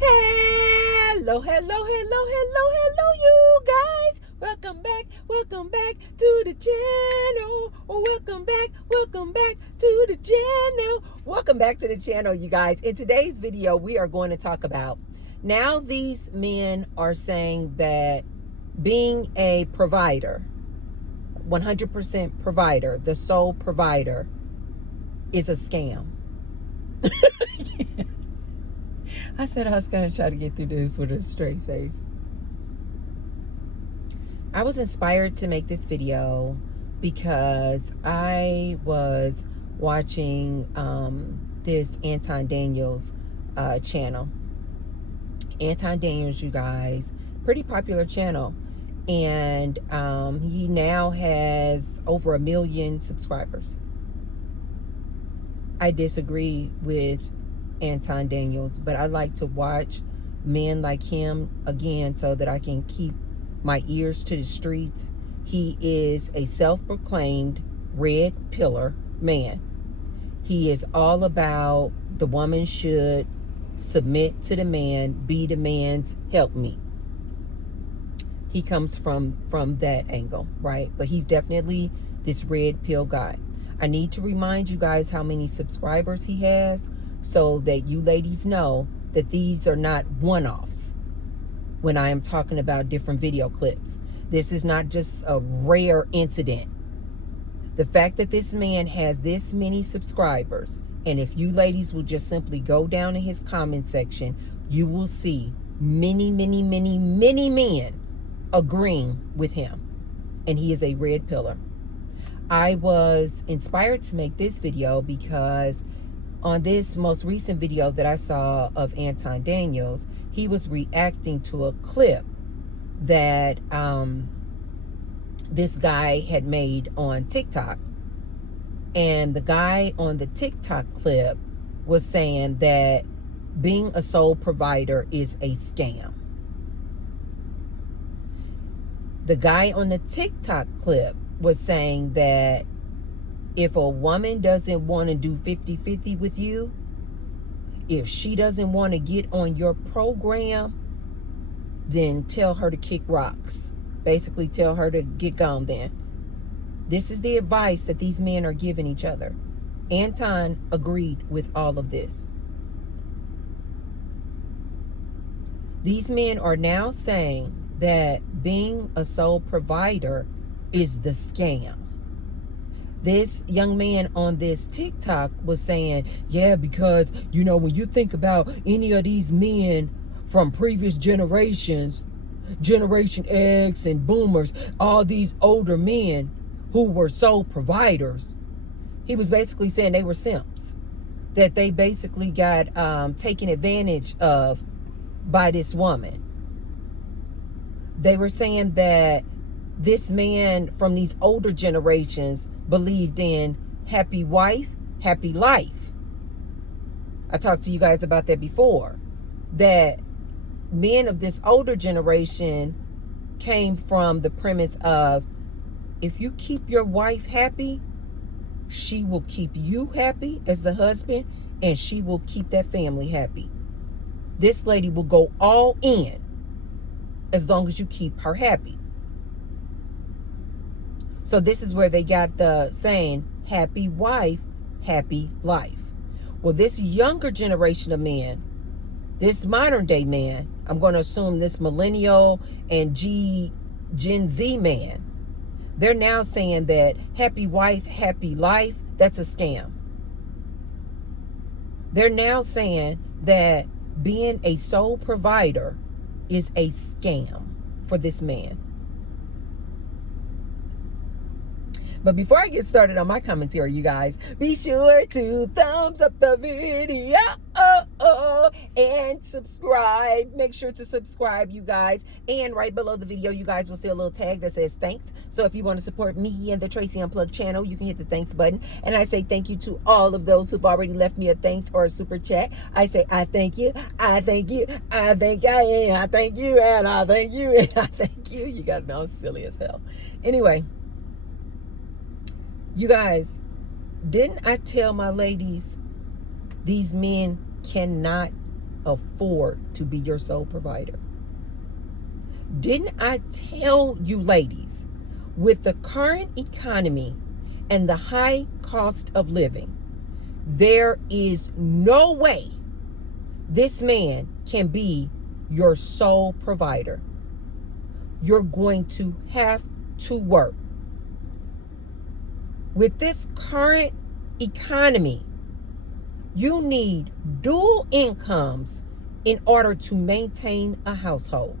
Hello, hello, hello, hello, hello, you guys. Welcome back to the channel. Welcome back to the channel. Welcome back to the channel, you guys. In today's video, we are going to talk about, now these men are saying that being a provider, 100% provider, the sole provider, is a scam. I said I was going to try to get through this with a straight face. I was inspired to make this video because I was watching this Anton Daniels channel. Anton Daniels, you guys, pretty popular channel. And he now has over 1 million subscribers. I disagree with Anton Daniels, but I like to watch men like him again so that I can keep my ears to the streets. He is a self-proclaimed red pillar man. He is all about the woman should submit to the man, be the man's helpmeet. He comes from that angle, right? But he's definitely this red pill guy. I need to remind you guys how many subscribers he has so that you ladies know that these are not one-offs when I am talking about different video clips. This is not just a rare incident. The fact that this man has this many subscribers, and if you ladies will just simply go down in his comment section, you will see many men agreeing with him. And he is a red pillar. I was inspired to make this video because on this most recent video that I saw of Anton Daniels, he was reacting to a clip that this guy had made on TikTok. And the guy on the TikTok clip was saying that being a sole provider is a scam. The guy on the TikTok clip was saying that if a woman doesn't want to do 50-50 with you, if she doesn't want to get on your program, then tell her to kick rocks. Basically, tell her to get gone then. This is the advice that these men are giving each other. Anton agreed with all of this. These men are now saying that being a sole provider is the scam. This young man on this TikTok was saying, yeah, because, you know, when you think about any of these men from previous generations, Generation X and boomers, all these older men who were sole providers, he was basically saying they were simps, that they basically got taken advantage of by this woman. They were saying that this man from these older generations believed in happy wife, happy life. I talked to you guys about that before, that men of this older generation came from the premise of, if you keep your wife happy, she will keep you happy as the husband, and she will keep that family happy. This lady will go all in as long as you keep her happy. So this is where they got the saying, happy wife, happy life. Well, this younger generation of men, this modern day man, I'm going to assume this millennial and Gen Z man, they're now saying that happy wife, happy life, that's a scam. They're now saying that being a sole provider is a scam for this man. But before I get started on my commentary, you guys, be sure to thumbs up the video and subscribe. Make sure to subscribe, you guys. And right below the video, you guys will see a little tag that says thanks. So if you want to support me and the Tracy Unplugged channel, you can hit the thanks button. And I say thank you to all of those who've already left me a thanks or a super chat. I say I thank you, I thank you, I thank I thank you, and I thank you, and I thank you. You guys know I'm silly as hell. Anyway, you guys, didn't I tell my ladies these men cannot afford to be your sole provider. Didn't I tell you, ladies, with the current economy and the high cost of living, there is no way this man can be your sole provider. You're going to have to work. With this current economy, you need dual incomes in order to maintain a household.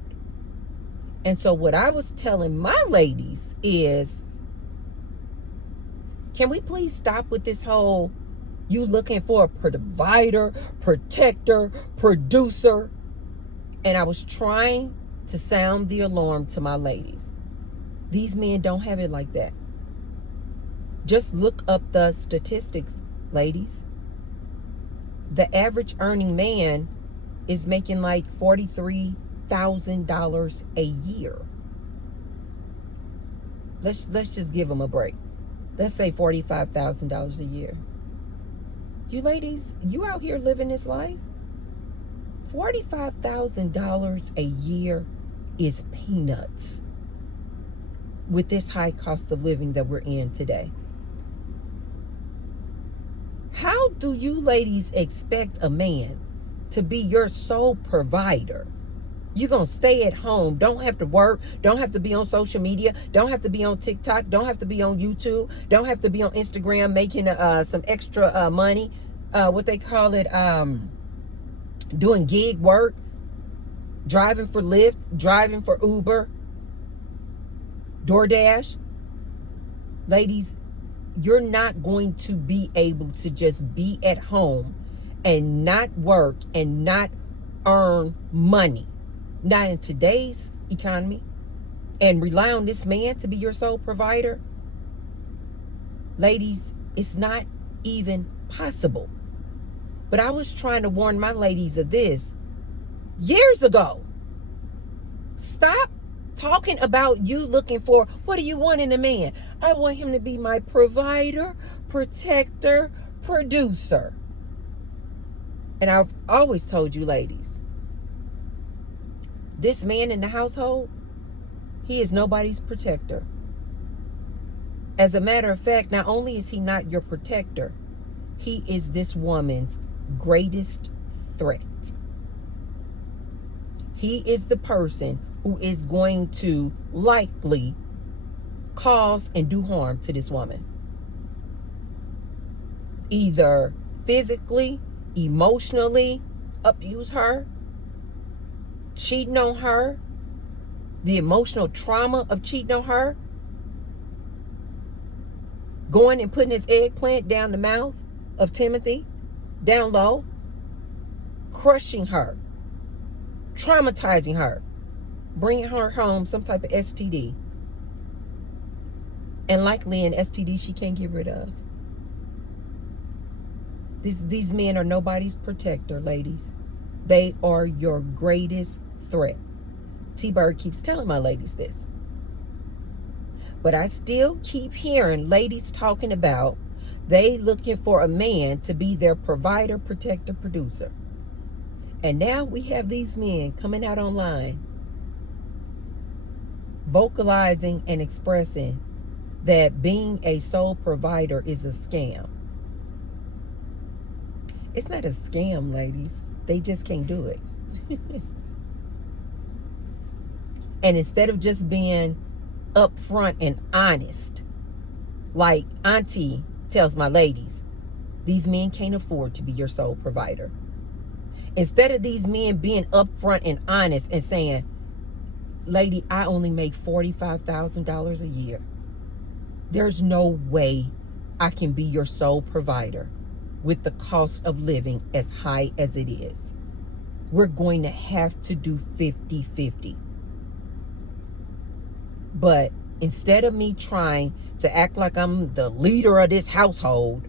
And so what I was telling my ladies is, can we please stop with this whole, you looking for a provider, protector, producer? And I was trying to sound the alarm to my ladies. These men don't have it like that. Just look up the statistics, ladies. The average earning man is making like $43,000 a year. Let's just give them a break. Let's say $45,000 a year. You ladies, you out here living this life? $45,000 a year is peanuts with this high cost of living that we're in today. How do you ladies expect a man to be your sole provider? You're going to stay at home, don't have to work, don't have to be on social media, don't have to be on TikTok, don't have to be on YouTube, don't have to be on Instagram making some extra money, what they call it, doing gig work, driving for Lyft, driving for Uber, DoorDash. Ladies, you're not going to be able to just be at home and not work and not earn money. Not in today's economy, and rely on this man to be your sole provider. Ladies, it's not even possible. But I was trying to warn my ladies of this years ago. Stop talking about you looking for, what do you want in a man? I want him to be my provider, protector, producer. And I've always told you, ladies, this man in the household, he is nobody's protector. As a matter of fact, not only is he not your protector, he is this woman's greatest threat. He is the person who is going to likely cause and do harm to this woman. Either physically, emotionally, abuse her, cheating on her, the emotional trauma of cheating on her, going and putting his eggplant down the mouth of Timothy, down low, crushing her, traumatizing her, bringing her home some type of STD, and likely an STD she can't get rid of. These men are nobody's protector, ladies. They are your greatest threat. T-Bird keeps telling my ladies this. But I still keep hearing ladies talking about they looking for a man to be their provider, protector, producer. And now we have these men coming out online vocalizing and expressing that being a sole provider is a scam. It's not a scam, ladies. They just can't do it. And instead of just being upfront and honest, like Auntie tells my ladies, these men can't afford to be your sole provider. Instead of these men being upfront and honest and saying, lady, I only make $45,000 a year. There's no way I can be your sole provider with the cost of living as high as it is. We're going to have to do 50-50. But instead of me trying to act like I'm the leader of this household,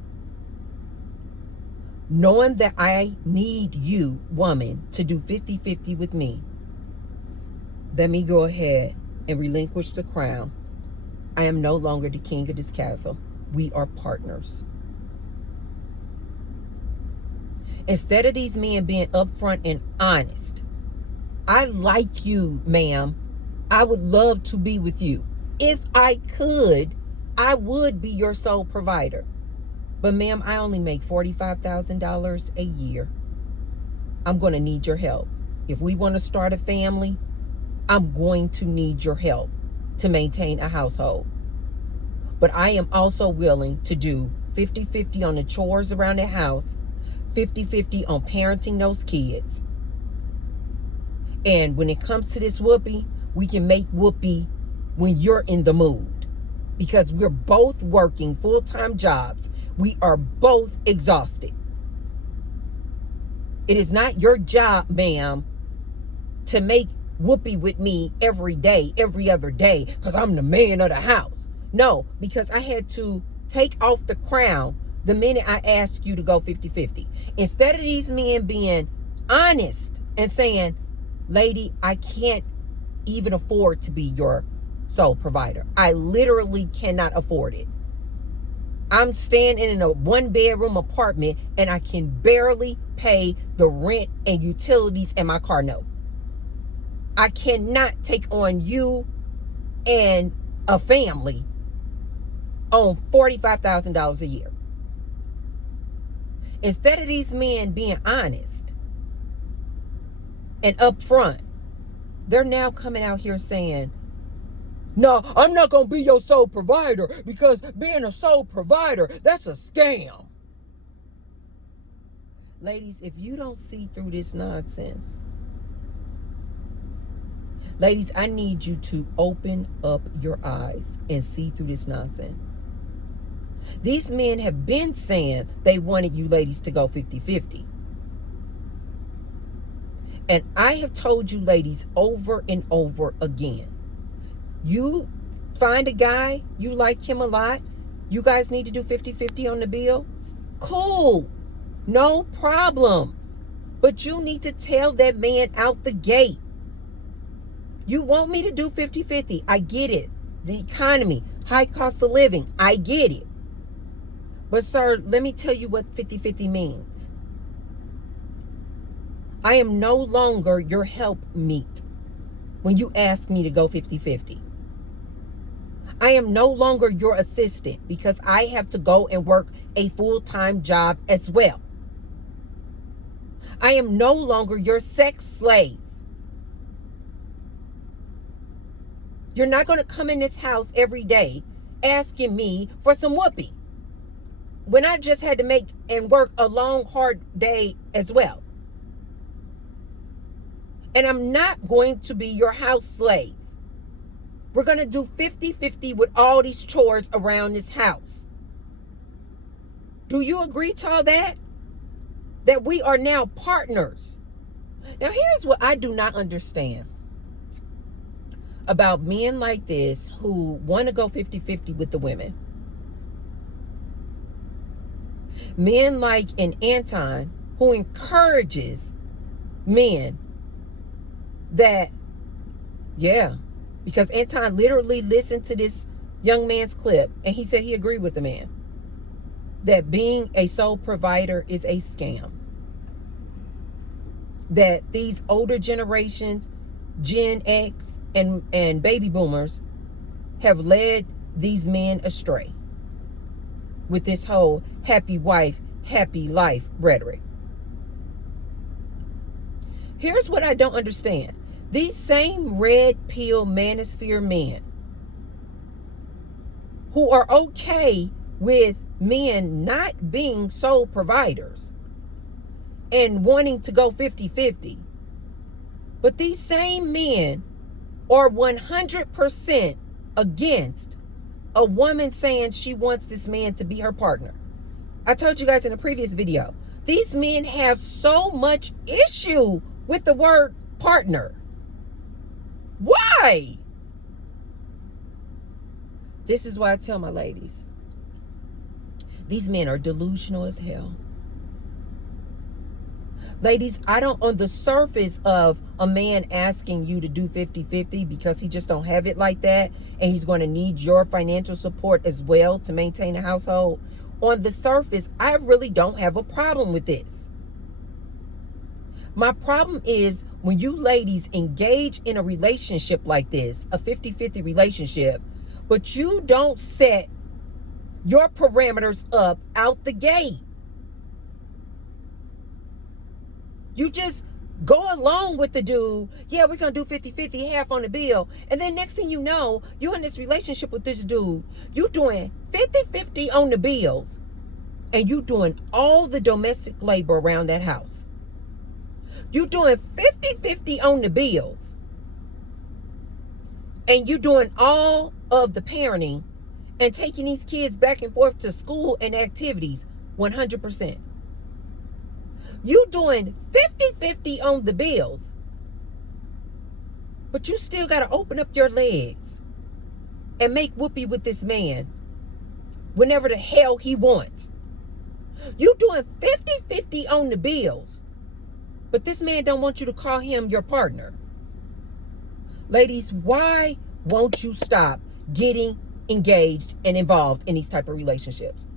knowing that I need you, woman, to do 50-50 with me, let me go ahead and relinquish the crown. I am no longer the king of this castle. We are partners. Instead of these men being upfront and honest, I like you, ma'am. I would love to be with you. If I could, I would be your sole provider. But ma'am, I only make $45,000 a year. I'm going to need your help. If we want to start a family, I'm going to need your help to maintain a household. But I am also willing to do 50-50 on the chores around the house, 50-50 on parenting those kids. And when it comes to this whoopee, we can make whoopee when you're in the mood, because we're both working full-time jobs. We are both exhausted. It is not your job, ma'am, to make whoopee with me every day, every other day, because I'm the man of the house. No, because I had to take off the crown the minute I asked you to go 50-50. Instead of these men being honest and saying, lady, I can't even afford to be your sole provider. I literally cannot afford it. I'm staying in a 1-bedroom apartment and I can barely pay the rent and utilities and my car note. I cannot take on you and a family on $45,000 a year. Instead of these men being honest and upfront, they're now coming out here saying, no, I'm not going to be your sole provider, because being a sole provider, that's a scam. Ladies, if you don't see through this nonsense, ladies, I need you to open up your eyes and see through this nonsense. These men have been saying they wanted you ladies to go 50-50. And I have told you ladies over and over again, you find a guy, you like him a lot, you guys need to do 50-50 on the bill, cool, no problems. But you need to tell that man out the gate, you want me to do 50-50, I get it. The economy, high cost of living, I get it. But sir, let me tell you what 50-50 means. I am no longer your helpmeet when you ask me to go 50-50. I am no longer your assistant because I have to go and work a full-time job as well. I am no longer your sex slave. You're not going to come in this house every day asking me for some whoopee when I just had to make and work a long, hard day as well. And I'm not going to be your house slave. We're going to do 50-50 with all these chores around this house. Do you agree to all that? That we are now partners. Now, here's what I do not understand about men like this who want to go 50-50 with the women. Men like an Anton who encourages men that, yeah, because Anton literally listened to this young man's clip and he said he agreed with the man that being a sole provider is a scam. That these older generations, Gen X and baby boomers, have led these men astray with this whole happy wife, happy life rhetoric. Here's what I don't understand. These same red pill manosphere men who are okay with men not being sole providers and wanting to go 50-50, but these same men are 100% against a woman saying she wants this man to be her partner. I told you guys in a previous video, these men have so much issue with the word partner. Why? This is why I tell my ladies, these men are delusional as hell. Ladies, I don't, on the surface of a man asking you to do 50-50 because he just don't have it like that and he's going to need your financial support as well to maintain a household, on the surface, I really don't have a problem with this. My problem is when you ladies engage in a relationship like this, a 50-50 relationship, but you don't set your parameters up out the gate. You just go along with the dude. Yeah, we're going to do 50-50, half on the bill. And then next thing you know, you in this relationship with this dude. You doing 50-50 on the bills. And you doing all the domestic labor around that house. You doing 50-50 on the bills. And you doing all of the parenting and taking these kids back and forth to school and activities 100%. You doing 50-50 on the bills, but you still got to open up your legs and make whoopee with this man whenever the hell he wants. You doing 50-50 on the bills, but this man don't want you to call him your partner. Ladies, why won't you stop getting engaged and involved in these type of relationships?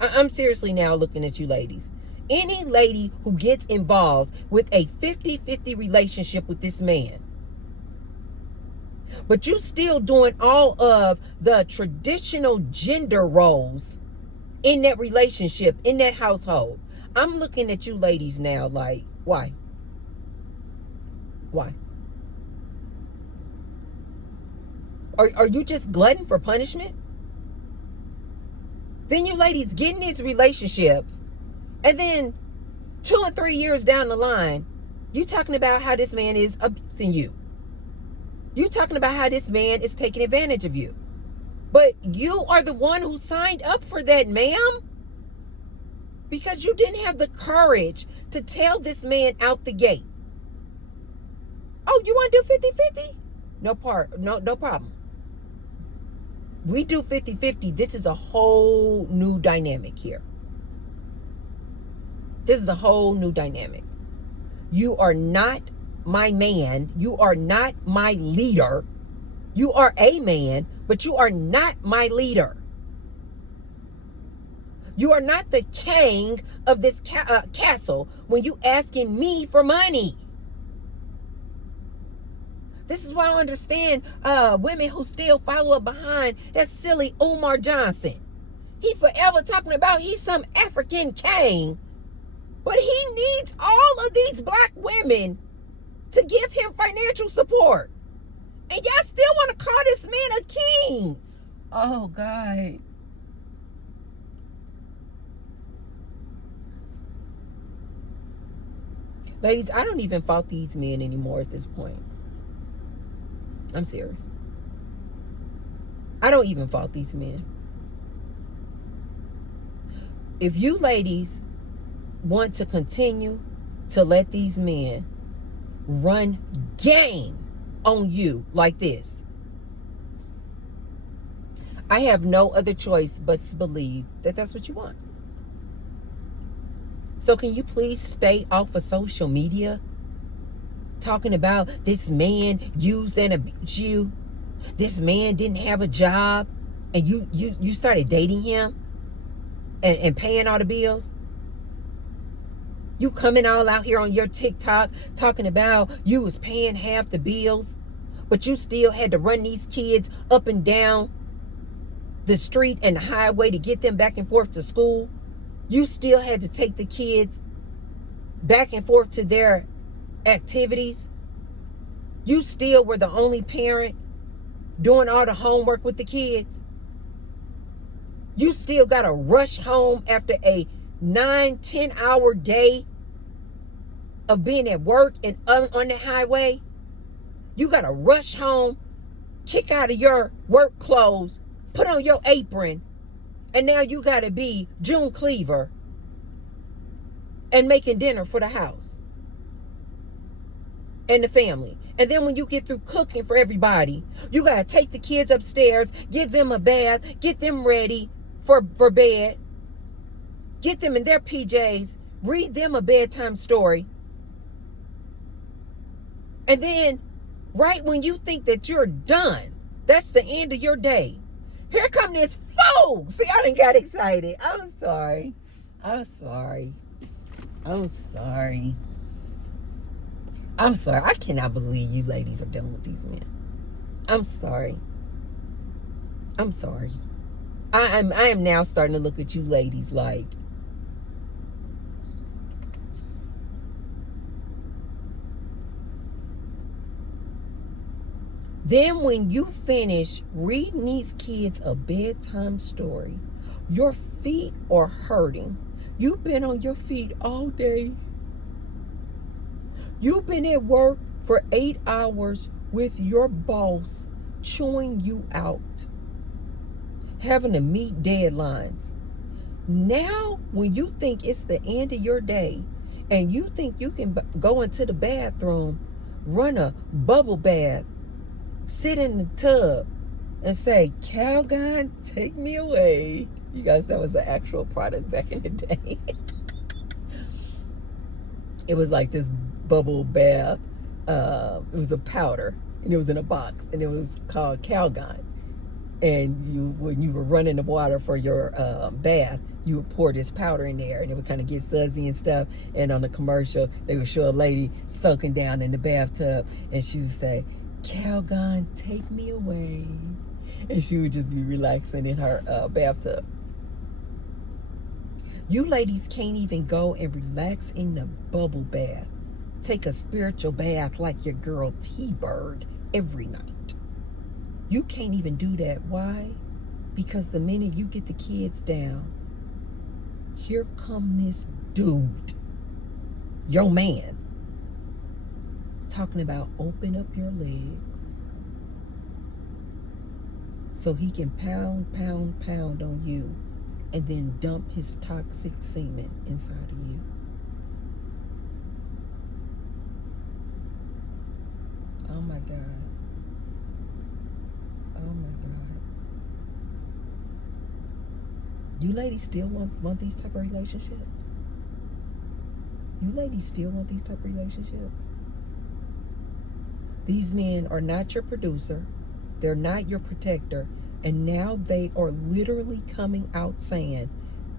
I'm seriously now looking at you ladies. Any lady who gets involved with a 50-50 relationship with this man, but you still doing all of the traditional gender roles in that relationship, in that household, I'm looking at you ladies now like, why? Why? Are you just glutton for punishment? Then you ladies get in these relationships, and then 2 and 3 years down the line, you talking about how this man is abusing you. You talking about how this man is taking advantage of you. But you are the one who signed up for that, ma'am. Because you didn't have the courage to tell this man out the gate. Oh, you want to do 50-50? No problem. We do 50-50. This is a whole new dynamic here. This is a whole new dynamic. You are not my man. You are not my leader. You are a man, but you are not my leader. You are not the king of this castle when you asking me for money. This is why I don't understand women who still follow up behind that silly Umar Johnson. He forever talking about he's some African king, but he needs all of these black women to give him financial support. And y'all still want to call this man a king. Oh, God. Ladies, I don't even fault these men anymore at this point. I'm serious. I don't even fault these men. If you ladies want to continue to let these men run game on you like this, I have no other choice but to believe that that's what you want. So can you please stay off of social media talking about this man used and abused you? This man didn't have a job and you started dating him and paying all the bills? You coming all out here on your TikTok talking about you was paying half the bills, but you still had to run these kids up and down the street and the highway to get them back and forth to school. You still had to take the kids back and forth to their activities. You still were the only parent doing all the homework with the kids. You still got to rush home after a 9-10 hour day of being at work and on the highway. You got to rush home, kick out of your work clothes, put on your apron, and now you got to be June Cleaver and making dinner for the house and the family. And then when you get through cooking for everybody, you got to take the kids upstairs, give them a bath, get them ready for bed, get them in their PJs, read them a bedtime story. And then right when you think that you're done, that's the end of your day, here come this fool. See, I done got excited. I'm sorry. I'm sorry. I cannot believe you ladies are dealing with these men. I'm sorry. I'm sorry. I am now starting to look at you ladies like, then when you finish reading these kids a bedtime story, your feet are hurting. You've been on your feet all day. You've been at work for 8 hours with your boss chewing you out, having to meet deadlines. Now, when you think it's the end of your day and you think you can go into the bathroom, run a bubble bath, sit in the tub, and say, Calgon, take me away. You guys, that was an actual product back in the day. It was like this bubble bath. It was a powder, and it was in a box, and it was called Calgon. And when you were running the water for your bath, you would pour this powder in there, and it would kind of get sudsy and stuff. And on the commercial, they would show a lady soaking down in the bathtub, and she would say, Calgon, take me away. And she would just be relaxing in her bathtub. You ladies can't even go and relax in the bubble bath. Take a spiritual bath like your girl T-Bird every night. You can't even do that. Why? Because the minute you get the kids down, here come this dude, your man, talking about open up your legs so he can pound on you and then dump his toxic semen inside of you. Oh my God. Oh my God. You ladies still want these type of relationships? You ladies still want these type of relationships? These men are not your producer. They're not your protector. And now they are literally coming out saying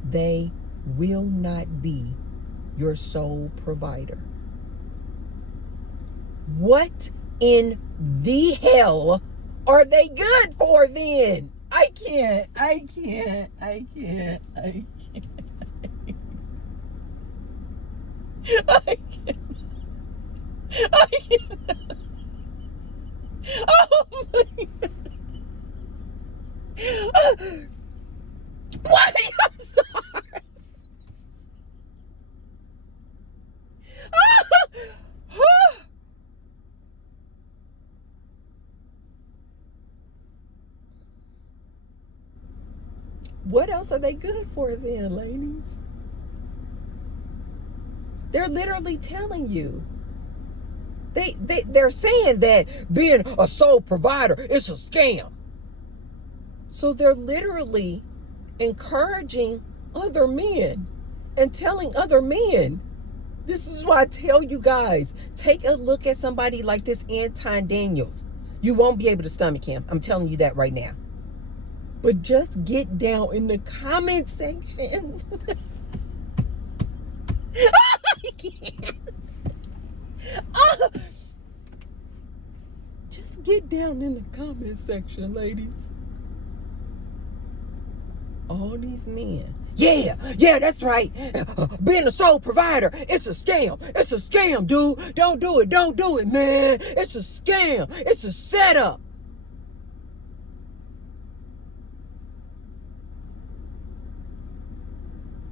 they will not be your sole provider. What in the hell are they good for then? I can't. I can't. I can't. I can't. Oh my God. What? I'm sorry. What else are they good for then, ladies? They're literally telling you. They're saying that being a sole provider is a scam. So they're literally encouraging other men and telling other men. This is why I tell you guys, take a look at somebody like this Anton Daniels. You won't be able to stomach him. I'm telling you that right now. But just get down in the comment section. I can't. Just get down in the comment section, ladies. All these men. Yeah, that's right. Being a sole provider, it's a scam. It's a scam, dude. Don't do it, man. It's a scam. It's a setup.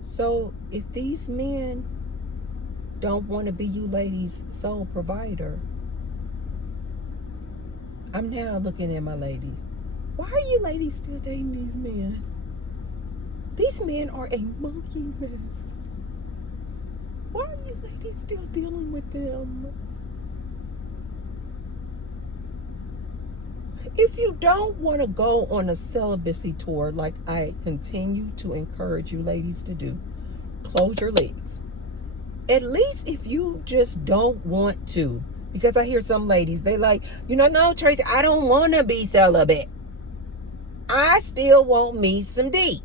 So if these men don't want to be you ladies' sole provider, I'm now looking at my ladies. Why are you ladies still dating these men? These men are a monkey mess. Why are you ladies still dealing with them? If you don't want to go on a celibacy tour like I continue to encourage you ladies to do, close your legs. At least if you just don't want to, because I hear some ladies, they like, no, Tracy, I don't want to be celibate. I still want me some D.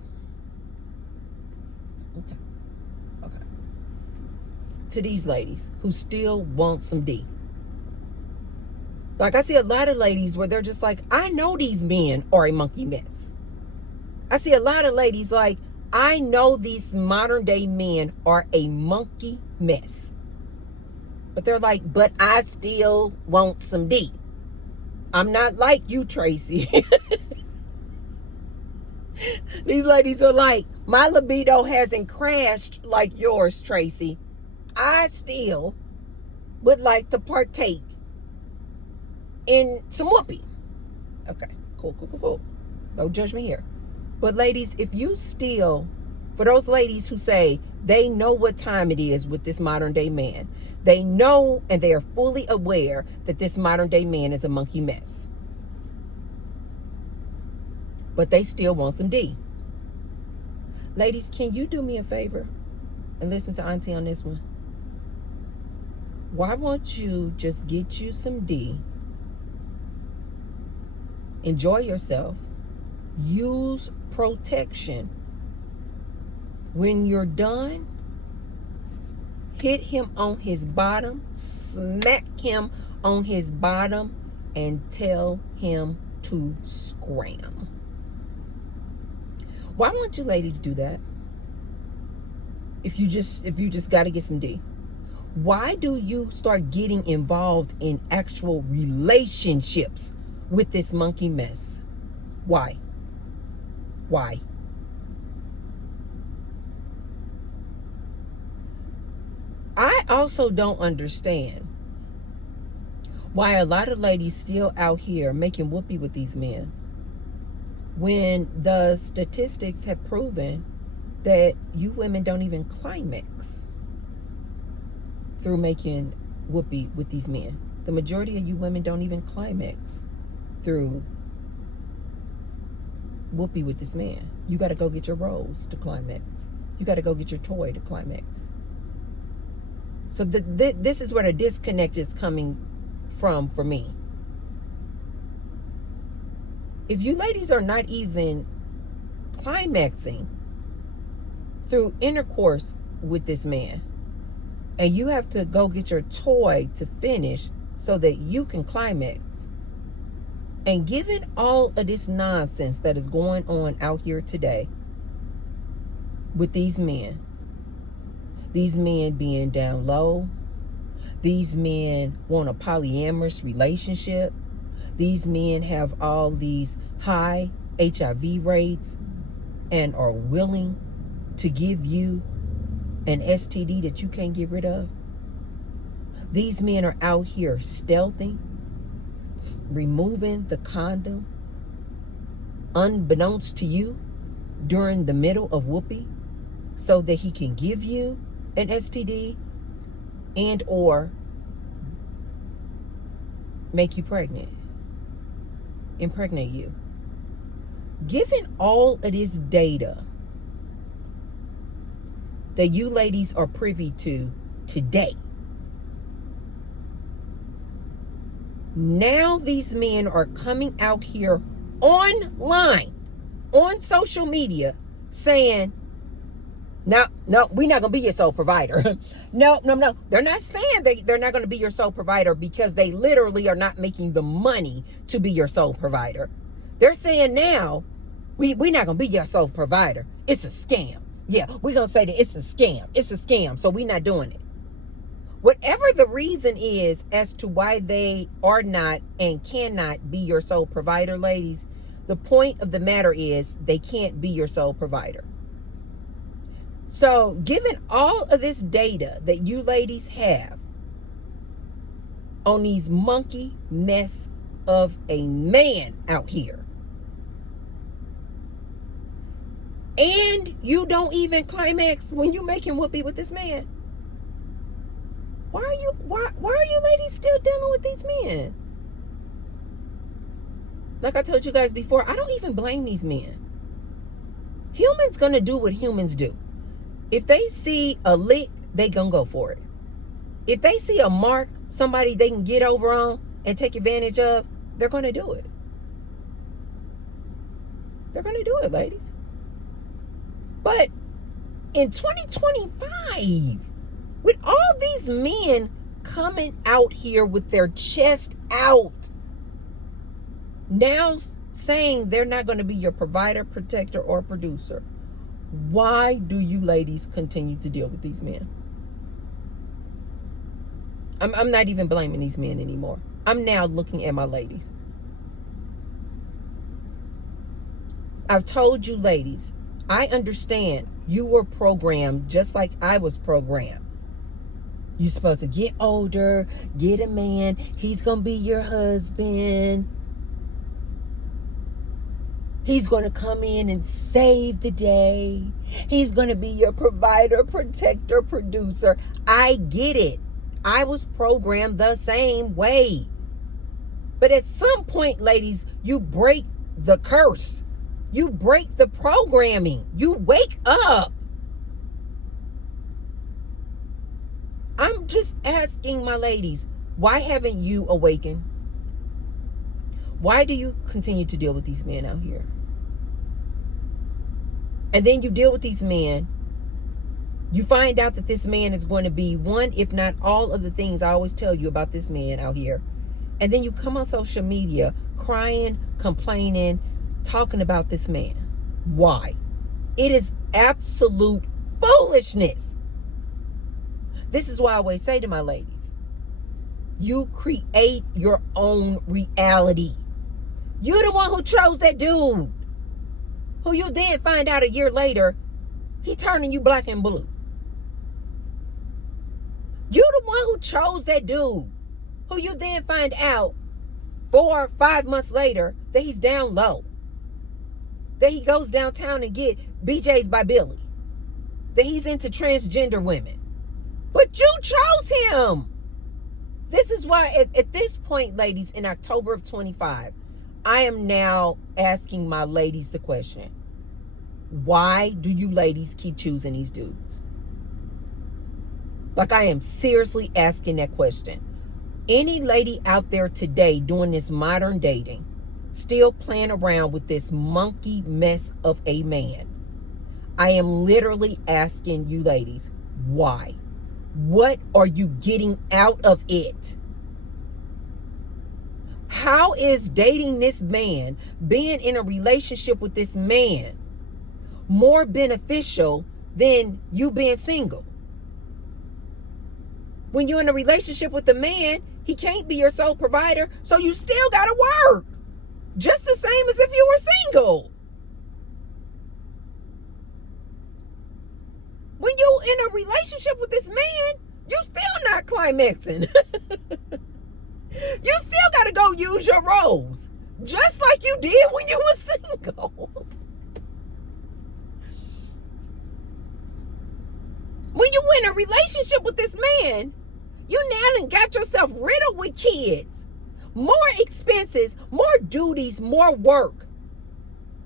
Okay. To these ladies who still want some D, Like, I see a lot of ladies where they're just like, I know these men are a monkey mess. I see a lot of ladies like, I know these modern day men are a monkey mess. But they're like, but I still want some D. I'm not like you, Tracy. These ladies are like, my libido hasn't crashed like yours, Tracy. I still would like to partake in some whoopee. Okay, cool. Don't judge me here. But ladies, if you still, for those ladies who say they know what time it is with this modern day man, they know and they are fully aware that this modern day man is a monkey mess. But they still want some D. Ladies, can you do me a favor and listen to Auntie on this one? Why won't you just get you some D? Enjoy yourself. Use protection. When you're done, hit him on his bottom, smack him on his bottom, and tell him to scram. Why won't you ladies do that? If you just got to get some D. Why do you start getting involved in actual relationships with this monkey mess? Why? I also don't understand why a lot of ladies still out here making whoopee with these men, when the statistics have proven that you women don't even climax through making whoopee with these men. The majority of you women don't even climax through whoopee with this man. You got to go get your rose to climax. You got to go get your toy to climax. So this is where the disconnect is coming from for me. If you ladies are not even climaxing through intercourse with this man, and you have to go get your toy to finish so that you can climax, and given all of this nonsense that is going on out here today with these men being down low, these men want a polyamorous relationship, these men have all these high HIV rates and are willing to give you an STD that you can't get rid of. These men are out here stealthing, removing the condom unbeknownst to you during the middle of whoopee so that he can give you an STD and or make you pregnant, impregnate you. Given all of this data that you ladies are privy to today, now these men are coming out here online, on social media, saying, no, we're not going to be your sole provider. No. They're not saying they're not going to be your sole provider because they literally are not making the money to be your sole provider. They're saying now, we're not going to be your sole provider. It's a scam. Yeah, we're going to say that it's a scam. It's a scam, so we're not doing it. Whatever the reason is as to why they are not and cannot be your sole provider, ladies, the point of the matter is they can't be your sole provider. So, given all of this data that you ladies have on these monkey mess of a man out here, and you don't even climax when you making whoopee with this man, why are you ladies still dealing with these men? Like I told you guys before, I don't even blame these men. Humans gonna do what humans do. If they see a lick, they gonna go for it. If they see a mark, somebody they can get over on and take advantage of, they're gonna do it. They're gonna do it, ladies. But in 2025, with all these men coming out here with their chest out, now saying they're not going to be your provider, protector, or producer. Why do you ladies continue to deal with these men? I'm not even blaming these men anymore. I'm now looking at my ladies. I've told you ladies, I understand you were programmed just like I was programmed. You're supposed to get older, get a man, he's going to be your husband. He's going to come in and save the day. He's going to be your provider, protector, producer. I get it. I was programmed the same way. But at some point, ladies, you break the curse. You break the programming. You wake up. I'm just asking my ladies, why haven't you awakened? Why do you continue to deal with these men out here? And then you deal with these men. You find out that this man is going to be one, if not all of the things I always tell you about this man out here. And then you come on social media crying, complaining, talking about this man. Why? It is absolute foolishness. This is why I always say to my ladies, you create your own reality. You're the one who chose that dude, who you then find out a year later, he turning you black and blue. You're the one who chose that dude, who you then find out 4 or 5 months later that he's down low, that he goes downtown and get BJ's by Billy, that he's into transgender women. But you chose him. This is why at this point, ladies, in October of 25, I am now asking my ladies the question, why do you ladies keep choosing these dudes? Like, I am seriously asking that question. Any lady out there today doing this modern dating, still playing around with this monkey mess of a man, I am literally asking you ladies, why? What are you getting out of it? How is dating this man, being in a relationship with this man, more beneficial than you being single? When you're in a relationship with a man, he can't be your sole provider, so you still got to work. Just the same as if you were single. When you're in a relationship with this man, you still not climaxing. You still got to go use your roles, just like you did when you were single. When you in a relationship with this man, you now done got yourself riddled with kids, more expenses, more duties, more work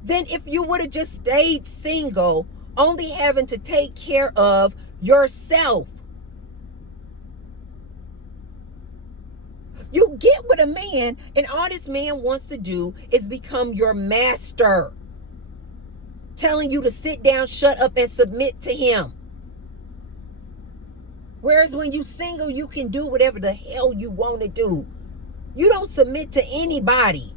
than if you would have just stayed single, only having to take care of yourself. You get with a man, and all this man wants to do is become your master, telling you to sit down, shut up, and submit to him. Whereas when you single, you can do whatever the hell you want to do. You don't submit to anybody.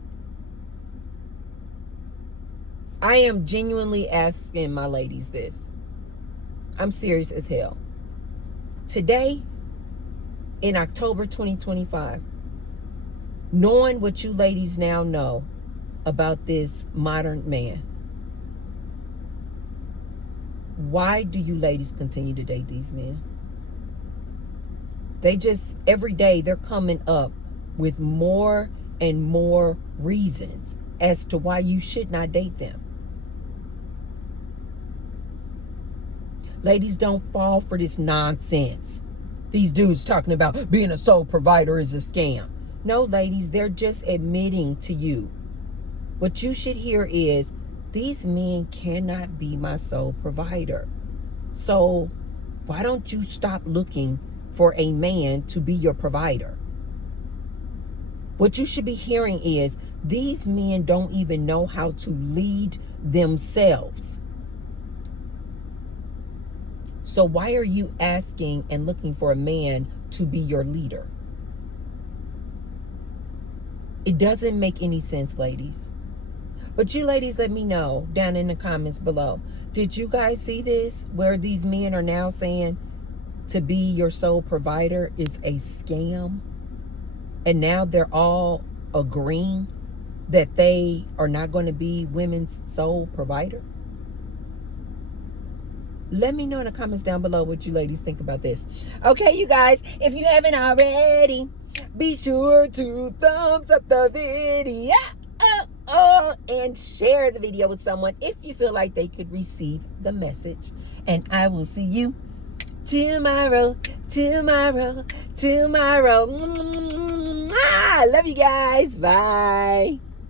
I am genuinely asking my ladies this. I'm serious as hell. Today, in October 2025, knowing what you ladies now know about this modern man, why do you ladies continue to date these men? They just, every day, they're coming up with more and more reasons as to why you should not date them. Ladies, don't fall for this nonsense. These dudes talking about being a sole provider is a scam. No, ladies, they're just admitting to you. What you should hear is, these men cannot be my sole provider. So why don't you stop looking for a man to be your provider? What you should be hearing is, these men don't even know how to lead themselves. So why are you asking and looking for a man to be your leader. It doesn't make any sense, ladies. But you ladies, let me know down in the comments below. Did you guys see this? Where these men are now saying to be your sole provider is a scam. And now they're all agreeing that they are not going to be women's sole provider. Let me know in the comments down below what you ladies think about this. Okay, you guys, if you haven't already, be sure to thumbs up the video and share the video with someone if you feel like they could receive the message. And I will see you tomorrow. I love you guys. Bye.